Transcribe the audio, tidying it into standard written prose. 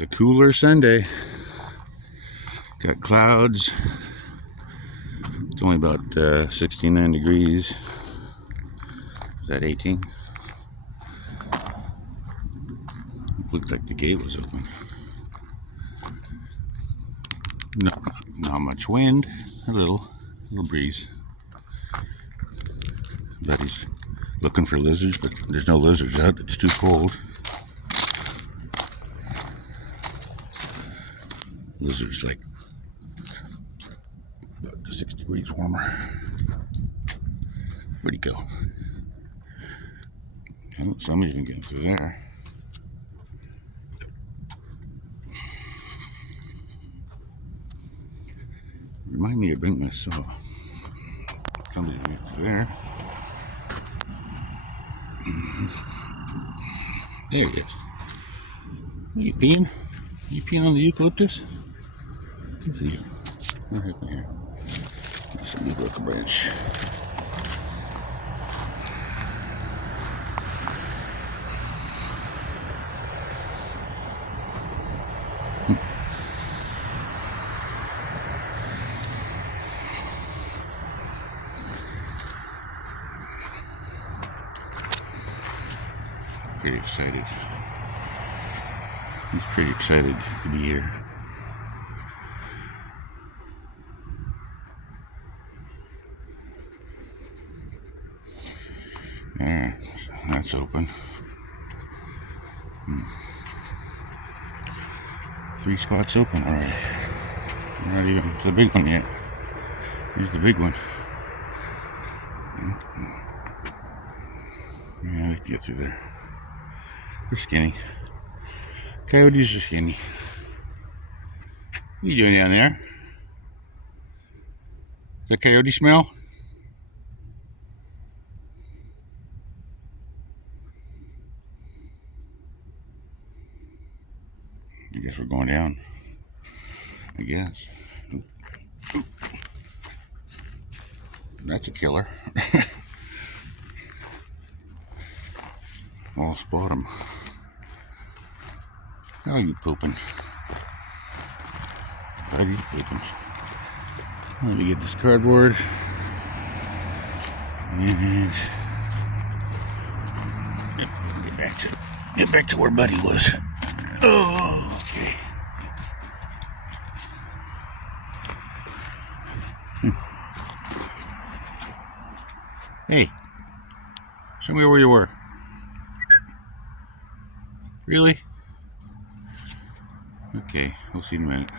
It's a cooler Sunday. Got clouds. It's only about 69 degrees. Is that 18? Looked like the gate was open. Not much wind. A little breeze. Buddy's looking for lizards, but there's no lizards out. It's too cold. Lizards like about 6 degrees warmer. Where'd he go? Oh, somebody's been getting through there. Remind me to bring my saw. Somebody's been getting through there. There he is. Are you peeing? Are you peeing on the eucalyptus? Good for you. What happened here? Somebody broke a branch. Pretty excited. He's pretty excited to be here. There, that's open. 3 spots open already. We're not even to the big one yet. Here's the big one. Yeah, we can get through there. They're skinny. Coyotes are skinny. What are you doing down there? Is that coyote smell? I guess we're going down. I guess. Oop. That's a killer. I'll spot him. Oh, you pooping. Buddy's pooping. Let me get this cardboard. And get back to where Buddy was. Oh, okay. Hey, show me where you were. Really? Okay, we'll see in a minute.